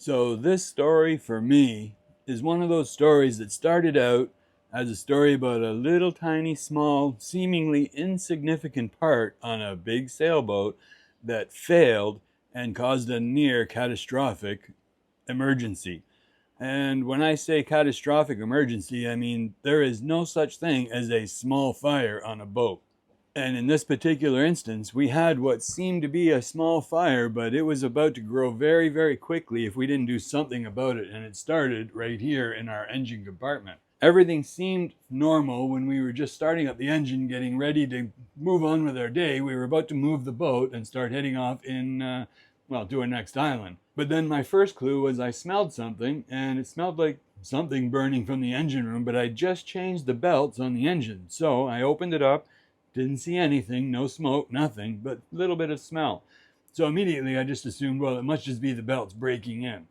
So this story for me is one of those stories that started out as a story about a little tiny small seemingly insignificant part on a big sailboat that failed and caused a near catastrophic emergency. And when I say catastrophic emergency, I mean there is no such thing as a small fire on a boat. And in this particular instance, we had what seemed to be a small fire, but it was about to grow very, very quickly if we didn't do something about it. And it started right here in our engine compartment. Everything seemed normal when we were just starting up the engine, getting ready to move on with our day. We were about to move the boat and start heading off to our next island. But then my first clue was I smelled something, and it smelled like something burning from the engine room, but I just changed the belts on the engine. So I opened it up. Didn't see anything, no smoke, nothing, but a little bit of smell. So immediately I just assumed, well, it must just be the belts breaking in.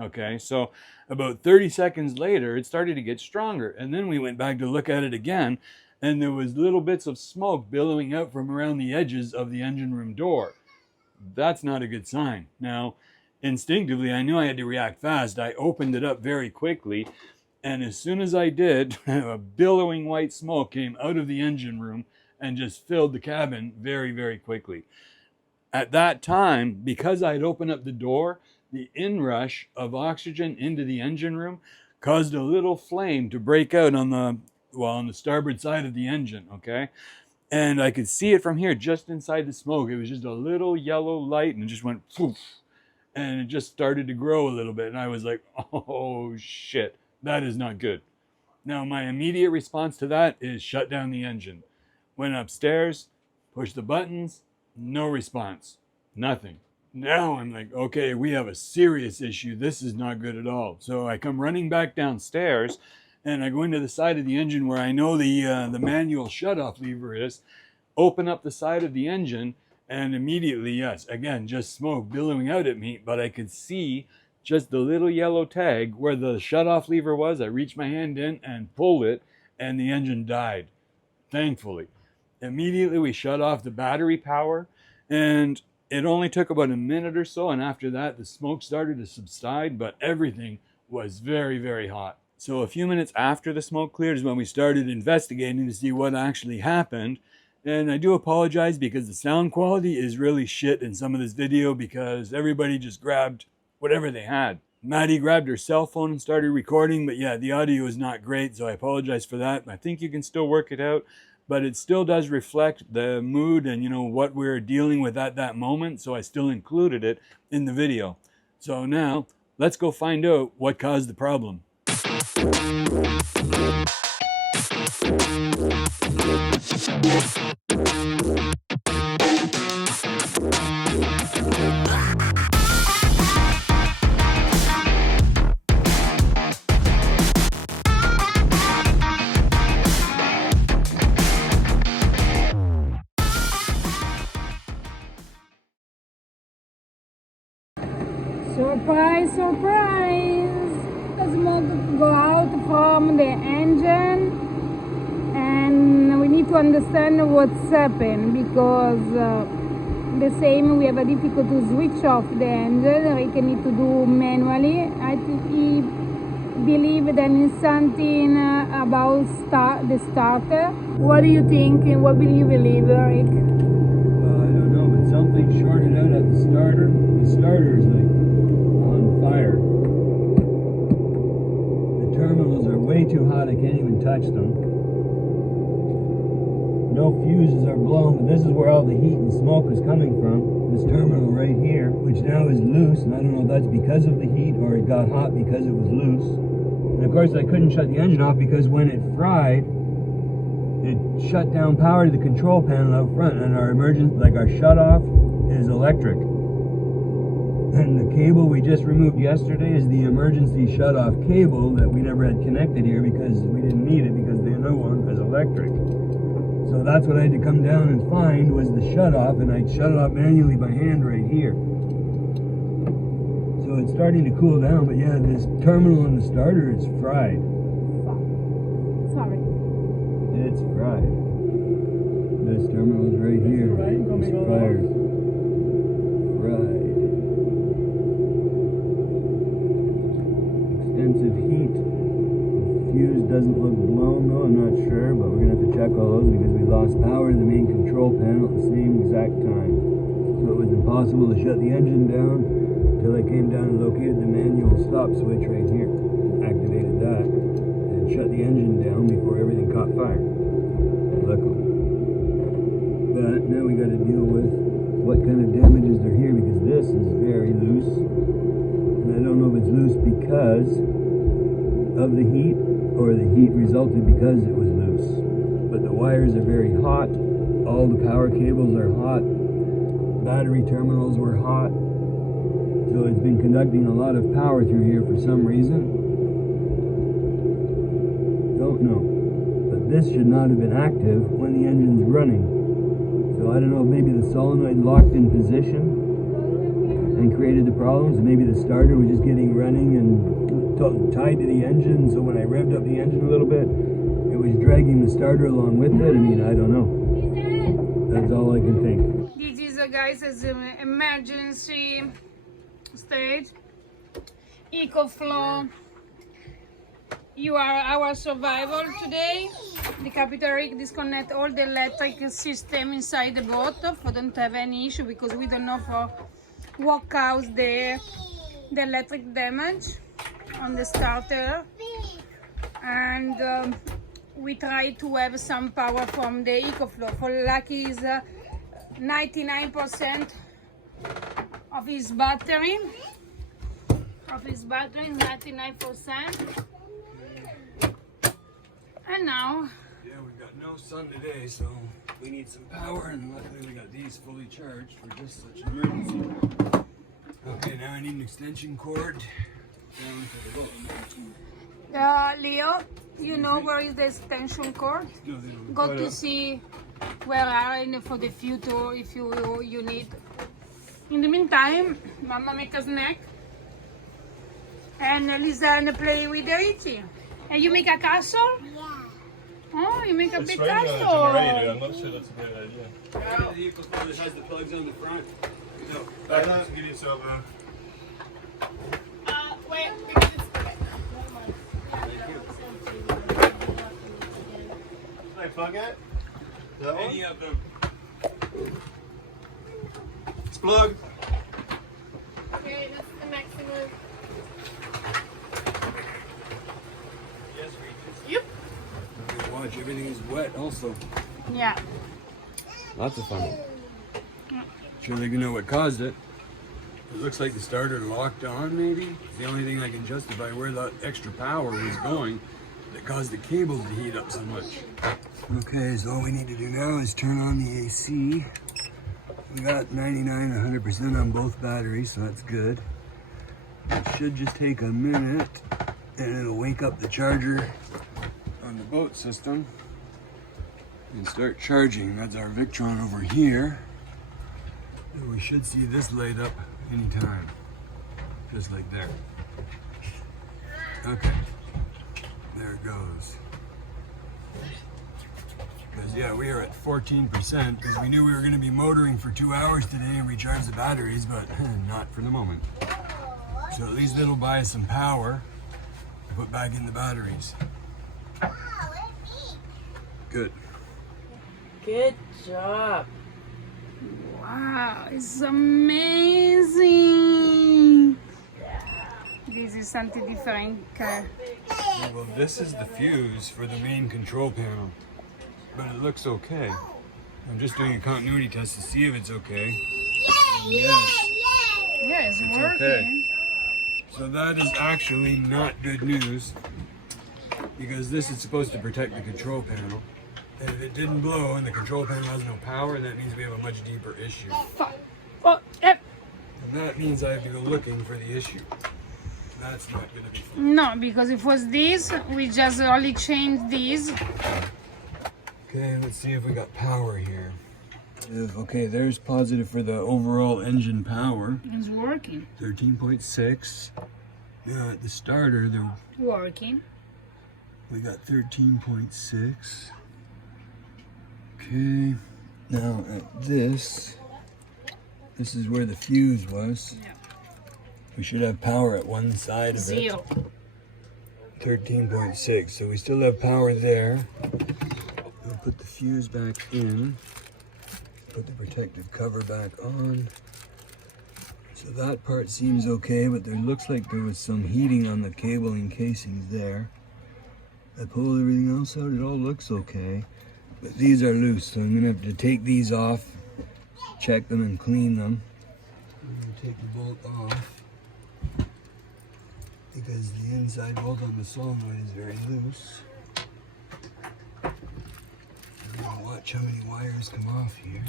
Okay, so about 30 seconds later, it started to get stronger. And then we went back to look at it again, and there was little bits of smoke billowing out from around the edges of the engine room door. That's not a good sign. Now, instinctively, I knew I had to react fast. I opened it up very quickly, and as soon as I did, a billowing white smoke came out of the engine room and just filled the cabin very, very quickly. At that time, because I'd opened up the door, the inrush of oxygen into the engine room caused a little flame to break out on the starboard side of the engine, okay? And I could see it from here, just inside the smoke. It was just a little yellow light, and it just went poof, and it just started to grow a little bit. And I was like, oh shit, that is not good. Now, my immediate response to that is shut down the engine. Went upstairs, pushed the buttons, no response, nothing. Now I'm like, okay, we have a serious issue. This is not good at all. So I come running back downstairs, and I go into the side of the engine where I know the manual shutoff lever is, open up the side of the engine, and immediately, yes, again, just smoke billowing out at me, but I could see just the little yellow tag where the shutoff lever was. I reached my hand in and pulled it, and the engine died, thankfully. Immediately we shut off the battery power, and it only took about a minute or so, and after that the smoke started to subside, but everything was very, very hot. So a few minutes after the smoke cleared is when we started investigating to see what actually happened. And I do apologize because the sound quality is really shit in some of this video because everybody just grabbed whatever they had. Maddie grabbed her cell phone and started recording, but yeah, the audio is not great, so I apologize for that. I think you can still work it out, but it still does reflect the mood and what we're dealing with at that moment, so I still included it in the video. So now, let's go find out what caused the problem. Surprise, surprise! The smoke go out from the engine, and we need to understand what's happened because the same we have a difficult to switch off the engine. We need to do manually. I believe that is something about the starter. What do you think? What will you believe, Eric? I don't know, but something shorted out at the starter. The starter is like on fire. The terminals are way too hot, I can't even touch them. No fuses are blown, but this is where all the heat and smoke is coming from. This terminal right here, which now is loose, and I don't know if that's because of the heat or it got hot because it was loose. And of course I couldn't shut the engine off because when it fried, it shut down power to the control panel out front, and our our shut-off is electric. And the cable we just removed yesterday is the emergency shut-off cable that we never had connected here because we didn't need it because the new one is electric. So that's what I had to come down and find was the shut-off, and I shut it off manually by hand right here. So it's starting to cool down, but yeah, this terminal on the starter is fried. Sorry. It's fried. This terminal is right here. It's fired. Fried. doesn't look blown though, I'm not sure, but we're gonna have to check all those because we lost power to the main control panel at the same exact time. So it was impossible to shut the engine down until I came down and located the manual stop switch right here. Activated that and shut the engine down before everything caught fire. Luckily. But now we gotta deal with what kind of damages are here because this is very loose. And I don't know if it's loose because of the heat or the heat resulted because it was loose. But the wires are very hot. All the power cables are hot. Battery terminals were hot. So it's been conducting a lot of power through here for some reason. Don't know. But this should not have been active when the engine's running. So I don't know if maybe the solenoid locked in position and created the problems. Maybe the starter was just getting running and tied to the engine. So when I revved up the engine a little bit, it was dragging the starter along with it. I mean, I don't know. That's all I can think. This is, guys, as an emergency state. EcoFlow. You are our survival today. The Captain Rick disconnect all the electric system inside the boat. We don't have any issue because we don't know for what caused the electric damage on the starter. And we try to have some power from the EcoFlow. For lucky is 99% of his battery. 99%. And now, yeah, we've got no sun today, so we need some power, and luckily we got these fully charged for just such an emergency. Okay, now I need an extension cord down to the boat. Leo, you know where is the extension cord? No, they don't. Go to see where are in for the future if you need. In the meantime, Mama make a snack, and Lisa play with the Richie. And you make a castle? Yeah. Oh, you make a big castle. I'm not sure that's a great idea. Yeah, the EcoFlow that has the plugs on the front. No, Back up, get yourself Wait, Can I plug it? That one? any of them. It's plugged. okay, that's the maximum. Yes, Regis. Yep. Watch, everything is wet also. Yeah. Lots of fun. Sure they can know what caused it. It looks like the starter locked on, maybe. It's the only thing I can justify where that extra power was going that caused the cables to heat up so much. Okay, so all we need to do now is turn on the AC. We got 99, 100% on both batteries, so that's good. It should just take a minute and it'll wake up the charger on the boat system and start charging. That's our Victron over here. And we should see this light up anytime, just like there. Okay, there it goes. Because yeah, we are at 14% because we knew we were going to be motoring for 2 hours today and recharge the batteries, but not for the moment. So at least it'll buy us some power to put back in the batteries. Good. Good job. Wow, it's amazing. This is something different. Well, this is the fuse for the main control panel, but it looks okay. I'm just doing a continuity test to see if it's okay. Yes, Yeah, it's it's working. okay. So that is actually not good news because this is supposed to protect the control panel. And if it didn't blow and the control panel has no power, that means we have a much deeper issue. Oh, yep. And that means I have to go looking for the issue. That's not going to be fun. No, because if it was this, we just only changed this. Okay, let's see if we got power here. Okay, there's positive for the overall engine power. It's working. 13.6. Now at the starter, Working. we got 13.6. Okay, now at this is where the fuse was. Yeah. We should have power at one side of it. Zero. 13.6, so we still have power there. We'll put the fuse back in, put the protective cover back on. So that part seems okay, but there looks like there was some heating on the cabling casings there. I pulled everything else out, it all looks okay. But these are loose, so I'm gonna have to take these off, check them and clean them. I'm gonna take the bolt off because the inside bolt on the solenoid is very loose. I'm gonna watch how many wires come off here.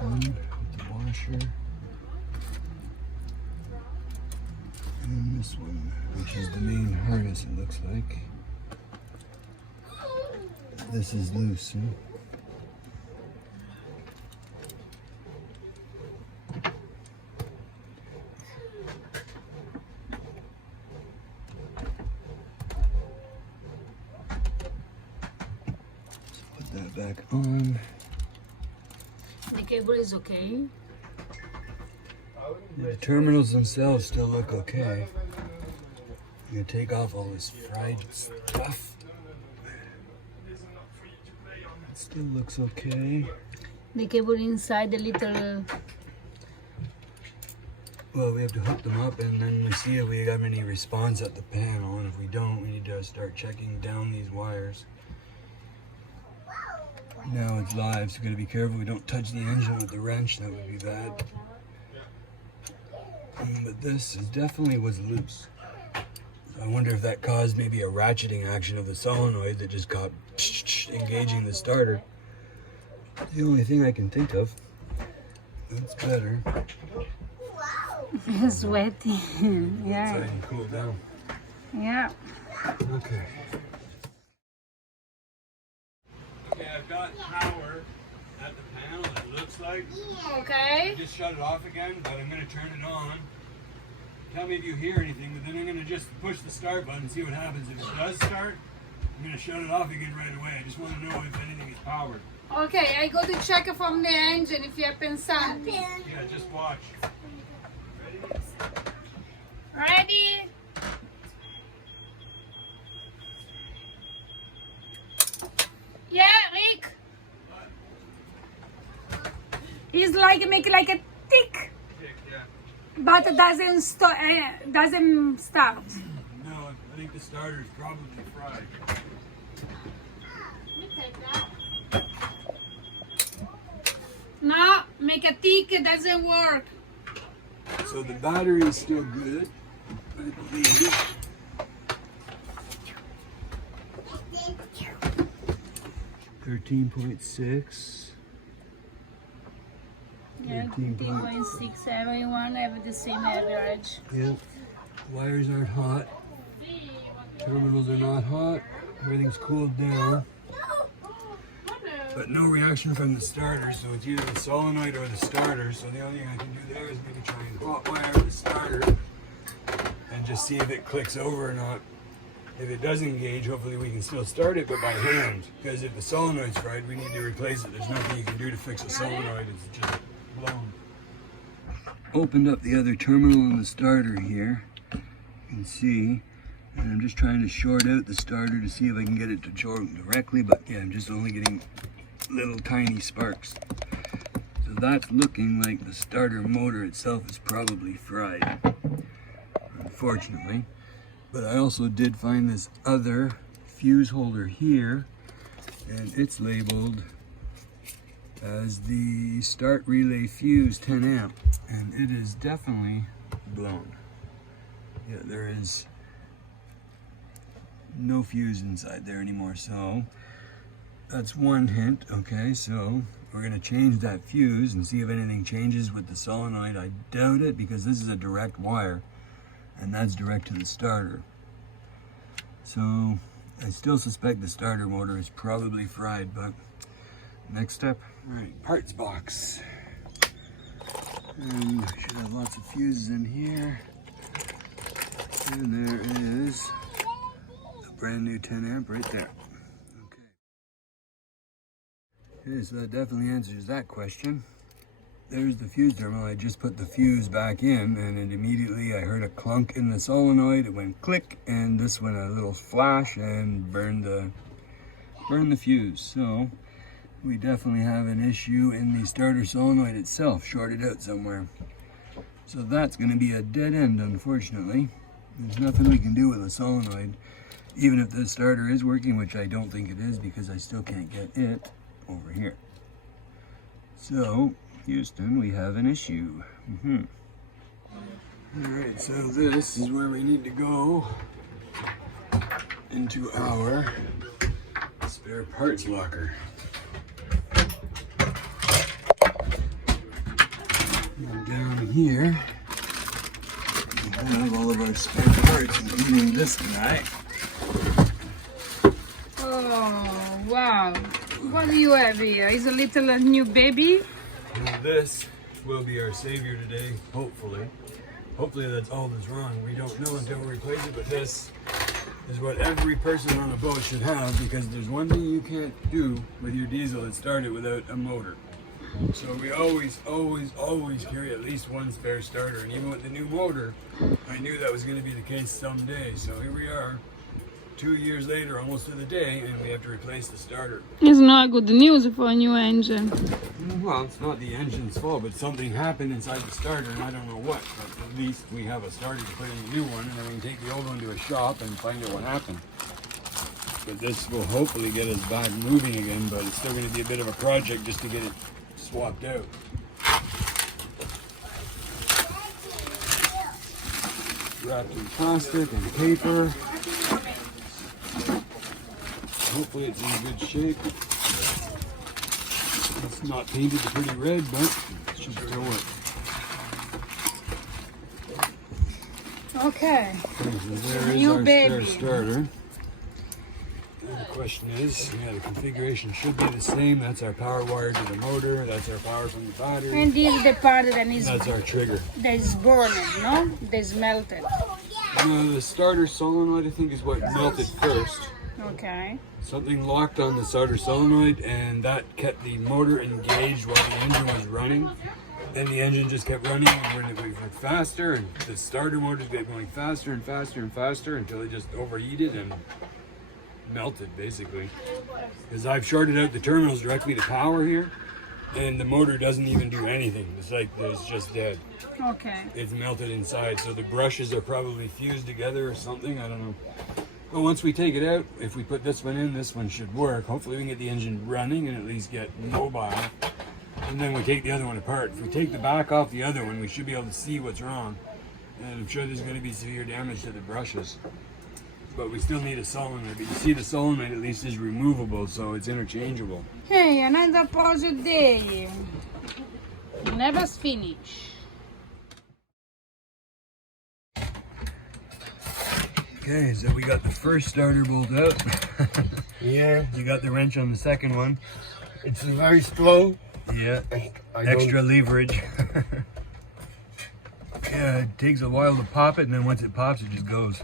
One with the washer. And this one, which is the main harness, it looks like. This is loose, huh? Put that back on. The cable is okay. The terminals themselves still look okay. I'm gonna take off all this fried stuff. It still looks okay. The cable inside the little... Well, we have to hook them up and then we see if we have any response at the panel, and if we don't, we need to start checking down these wires. Now it's live, so gotta be careful we don't touch the engine with the wrench, that would be bad. But this definitely was loose. So I wonder if that caused maybe a ratcheting action of the solenoid that just got engaging the starter. It's the only thing I can think of. That's better. It's sweaty. Yeah. So I can cool down. Yeah. Okay. Okay, I've got power at the panel, it looks like. Okay. I just shut it off again, but I'm going to turn it on. Tell me if you hear anything, but then I'm going to just push the start button and see what happens. If it does start, I'm going to shut it off again right away. I just want to know if anything is powered. Okay, I go to check from the engine if you happen something. Yeah, just watch. Ready? Yeah, Rick. It's like make like a tick, Yeah. but it doesn't stop. Doesn't start. No, I think the starter is probably fried. No, make a tick. It doesn't work. So the battery is still good, I believe. $13.6. Yeah, 13.6. Everyone have the same average. Yep. Wires aren't hot. Terminals are not hot. Everything's cooled down. But no reaction from the starter, so it's either the solenoid or the starter. So the only thing I can do there is maybe try and hot wire the starter and just see if it clicks over or not. If it does engage, hopefully we can still start it, but by hand. Because if the solenoid's fried, we need to replace it. There's nothing you can do to fix a solenoid. It's just blown. Opened up the other terminal in the starter here. You can see. And I'm just trying to short out the starter to see if I can get it to short directly. But yeah, I'm just only getting little tiny sparks. So that's looking like the starter motor itself is probably fried, unfortunately. But I also did find this other fuse holder here, and it's labeled as the start relay fuse 10 amp, and it is definitely blown. Yeah, there is no fuse inside there anymore, so that's one hint. Okay, so we're gonna change that fuse and see if anything changes with the solenoid. I doubt it, because this is a direct wire and that's direct to the starter. So I still suspect the starter motor is probably fried, but next step. All right, parts box. And I should have lots of fuses in here. And there is a brand new 10 amp right there. Okay, so that definitely answers that question. there's the fuse terminal. I just put the fuse back in, and it immediately, I heard a clunk in the solenoid. It went click, and this went a little flash and burned the fuse. So we definitely have an issue in the starter solenoid itself, shorted out somewhere. So that's going to be a dead end, unfortunately. There's nothing we can do with a solenoid, even if the starter is working, which I don't think it is because I still can't get it over here. So, Houston, we have an issue. Alright, so this is where we need to go into our spare parts locker. And down here, we have all of our spare parts, including this guy. Oh, wow. What do you have here? Is a little new baby? Now this will be our savior today, hopefully. Hopefully that's all that's wrong. We don't know until we replace it, but this is what every person on a boat should have, because there's one thing you can't do with your diesel is start it without a motor. So we always carry at least one spare starter, and even with the new motor, I knew that was going to be the case someday. So here we are, 2 years later, almost to the day, and we have to replace the starter. It's not good news for a new engine. Well, it's not the engine's fault, but something happened inside the starter, and I don't know what. But at least we have a starter to put in the new one, and then we can take the old one to a shop and find out what happened. But this will hopefully get us back moving again, but it's still going to be a bit of a project just to get it swapped out. Wrapped in plastic and paper. Hopefully it's in good shape. It's not painted a pretty red, but it should go work. Okay. So there is New our baby. spare starter. And the question is, yeah, the configuration should be the same. That's our power wire to the motor. That's our power from the battery. And this is the part that is That's our trigger. that is burned, no? That is melted. The starter solenoid, I think, is what melted first. Okay. Something locked on the starter solenoid, and that kept the motor engaged while the engine was running. Then the engine just kept running, and we went faster, and the starter motor kept going faster and faster and faster until it just overheated and melted, basically. Because I've shorted out the terminals directly to power here, and the motor doesn't even do anything. It's like it's just dead. Okay. It's melted inside, so the brushes are probably fused together or something. I don't know. But once we take it out, if we put this one in, this one should work. Hopefully we can get the engine running and at least get mobile. And then we take the other one apart. If we take the back off the other one, we should be able to see what's wrong. And I'm sure there's going to be severe damage to the brushes. But we still need a solenoid. But you see the solenoid at least is removable, so it's interchangeable. Hey, another project day. Never finish. Okay, so we got the first starter bolt out. Yeah, You got the wrench on the second one. it's very slow. Yeah, I extra leverage. Yeah, it takes a while to pop it, and then once it pops, it just goes.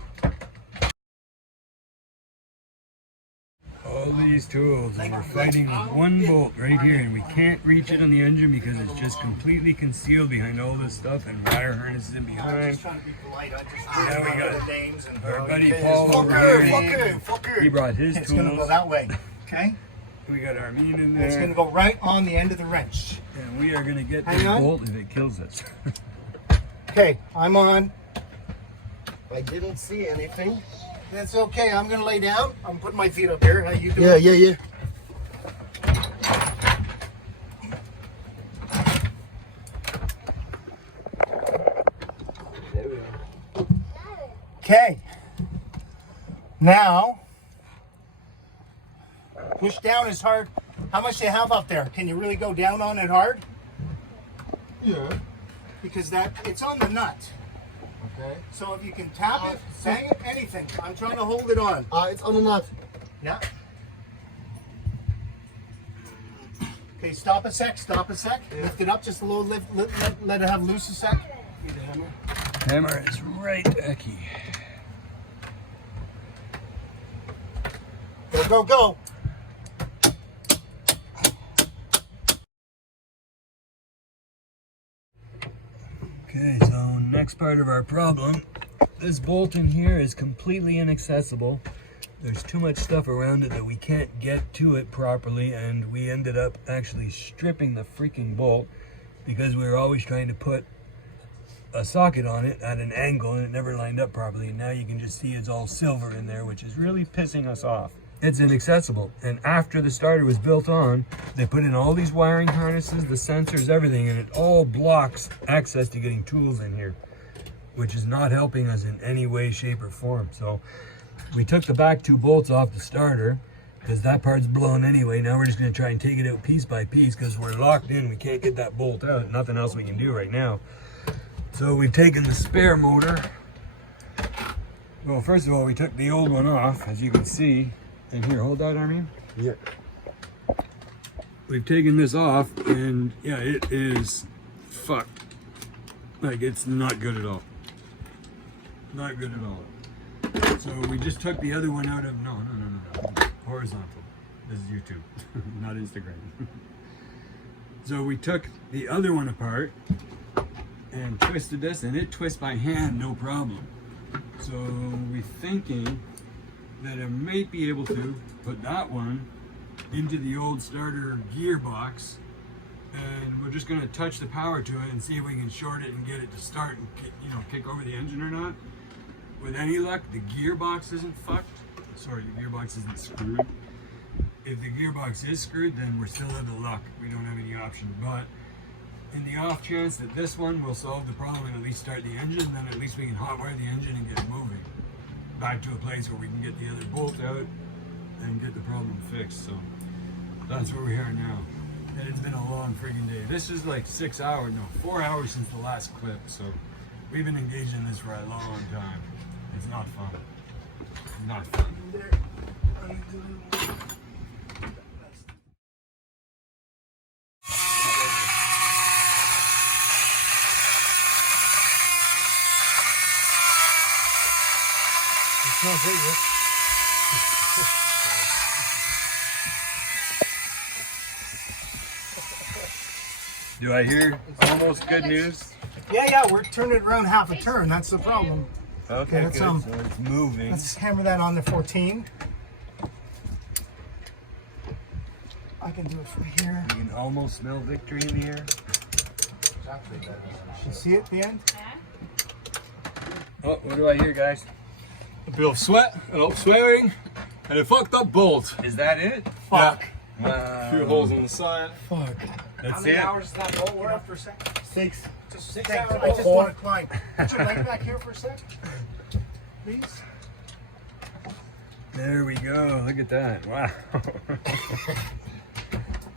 All these tools, and we're fighting with one bolt right here, and we can't reach it on the engine because it's just completely concealed behind all this stuff and wire harnesses in behind. Now we got our buddy Paul over here. He brought his It's going to go tools. that way, okay? We got Armin in It's going to there, go right on the end of the wrench. and we are going to get Hang this on. bolt if it kills us. Okay, I'm on. I didn't see anything. That's okay. I'm going to lay down. I'm putting my feet up here. How you doing? Yeah. Okay. Now, push down as hard. How much do you have up there? Can you really go down on it hard? Yeah. Because it's on the nut. Okay. So if you can tap it, bang it, anything. I'm trying to hold it on. It's on the nut. Yeah. Okay, stop a sec. Lift it up just a little, let it have loose a sec. Need a hammer. Hammer is right, Eki. Go. Okay, so next part of our problem, this bolt in here is completely inaccessible. There's too much stuff around it that we can't get to it properly, and we ended up actually stripping the freaking bolt because we were always trying to put a socket on it at an angle and it never lined up properly, and now you can just see it's all silver in there, which is really pissing us off. It's inaccessible, and after the starter was built on, they put in all these wiring harnesses, the sensors, everything, and it all blocks access to getting tools in here, which is not helping us in any way, shape, or form. So we took the back two bolts off the starter because that part's blown anyway. Now we're just going to try and take it out piece by piece because we're locked in. We can't get that bolt out. Nothing else we can do right now. So we've taken the spare motor. Well, first of all, we took the old one off, as you can see. And here, hold that, Armin. Yeah. We've taken this off, and yeah, it is fucked. Like, it's not good at all. Not good at all. So we just took the other one out of, no. Horizontal. This is YouTube, not Instagram. So we took the other one apart and twisted this, and it twists by hand, no problem. So we're thinking that I might be able to put that one into the old starter gearbox, and we're just going to touch the power to it and see if we can short it and get it to start and kick over the engine or not. With any luck, the gearbox isn't fucked. Sorry, the gearbox isn't screwed. If the gearbox is screwed, then we're still out of luck. We don't have any option. But in the off chance that this one will solve the problem and at least start the engine, then at least we can hotwire the engine and get it moving back to a place where we can get the other bolt out and get the problem fixed. So that's where we are now. And it's been a long friggin' day. This is like 4 hours since the last clip. So we've been engaged in this for a long time. It's not fun. Not fun. It's not great yet. Do I hear almost good news? Yeah, we're turning it around half a turn. That's the problem. Okay, Let's, good. So it's moving. Let's hammer that on to 14. I can do it from here. You can almost smell victory in the air. You see it at the end? Oh, what do I hear, guys? A bit of sweat, a lot of swearing, and a fucked up bolt. Is that it? Fuck. A few holes on the side. Fuck. That's it. Hours does that bolt work for a second? 6. Just 6 hours. I just want to climb. Put your leg back here for a sec. Please. There we go. Look at that. Wow.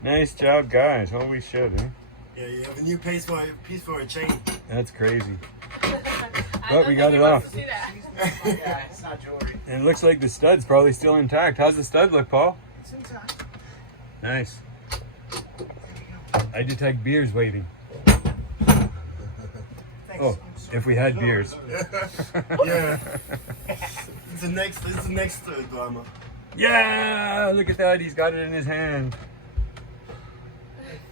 Nice job, guys. Holy shit, eh? Yeah, you have a new piece for a chain. That's crazy. But we got it off. Yeah, it's not jewelry. And it looks like the stud's probably still intact. How's the stud look, Paul? It's intact. Nice. I detect beers waiting. Thanks. Oh, if we had beers. Yeah. It's the next drama. Yeah! Look at that. He's got it in his hand.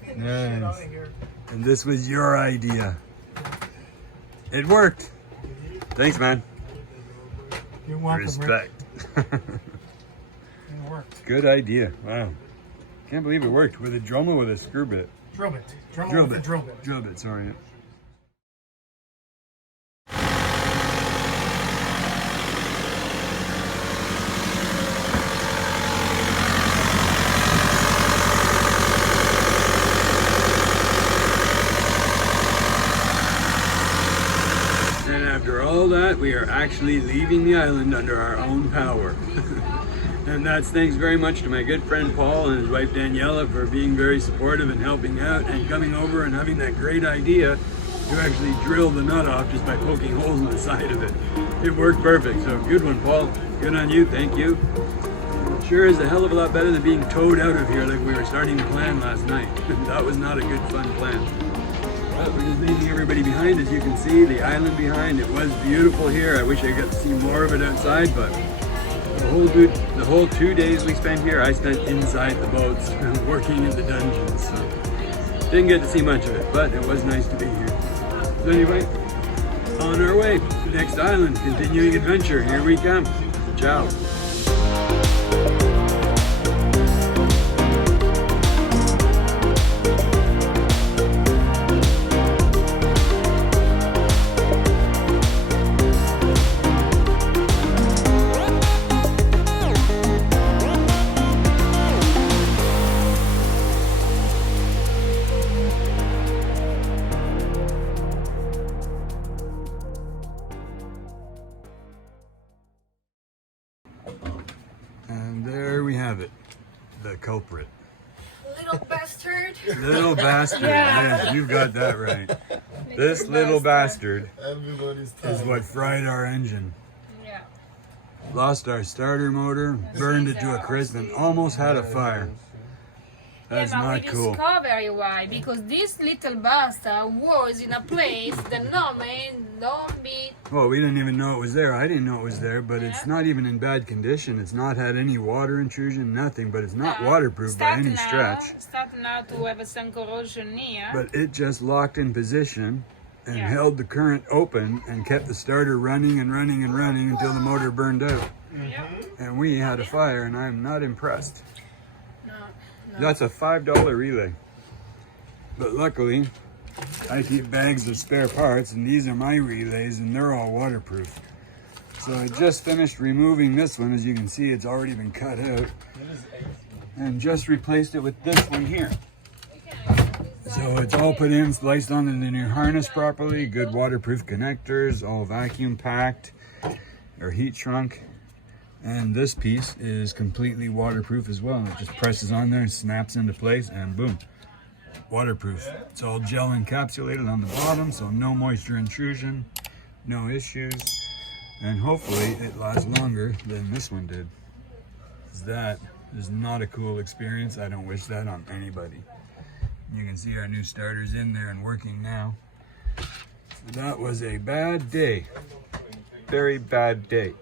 Get this shit out Nice. of here. And this was your idea. It worked. Thanks, man. You're welcome, Rick. Respect. It worked. Good idea. Wow. Can't believe it worked with a drum or with a screw bit. Drill bit. Drill with the bit. drill bit. Drill bit, sorry. And after all that, we are actually leaving the island under our own power. And that's thanks very much to my good friend Paul and his wife Daniela for being very supportive and helping out and coming over and having that great idea to actually drill the nut off just by poking holes in the side of it. It worked perfect, so good one, Paul. Good on you, thank you. Sure is a hell of a lot better than being towed out of here like we were starting to plan last night. That was not a good fun plan. But we're just leaving everybody behind, as you can see, the island behind. It was beautiful here. I wish I got to see more of it outside, but the whole 2 days we spent here, I spent inside the boats working in the dungeons. So didn't get to see much of it, but it was nice to be here. So anyway, on our way. Next island, continuing adventure. Here we come. Ciao. And there we have it, the culprit. Little bastard. Little bastard, yeah, you've got that right. This little bastard is what fried our engine. Yeah. Lost our starter motor, burned it to a crisp, and almost had a fire. That's yeah, but not we cool. discovered why. Because this little bastard was in a place that normally don't be. Well, we didn't even know it was there. I didn't know it was there, but it's not even in bad condition. It's not had any water intrusion, nothing, but it's not waterproof by any stretch. Starting now to have some corrosion here. But it just locked in position and Yeah. held the current open and kept the starter running and running and running until the motor burned out. And we had a fire, and I'm not impressed. That's a $5 relay. But luckily, I keep bags of spare parts, and these are my relays, and they're all waterproof. So I just finished removing this one. As you can see, it's already been cut out. And just replaced it with this one here. So it's all put in, spliced onto the new harness properly, good waterproof connectors, all vacuum packed or heat shrunk. And this piece is completely waterproof as well. It just presses on there and snaps into place, and boom, waterproof. It's all gel encapsulated on the bottom, so no moisture intrusion, no issues. And hopefully it lasts longer than this one did. That is not a cool experience. I don't wish that on anybody. You can see our new starter's in there and working now. That was a bad day. Very bad day.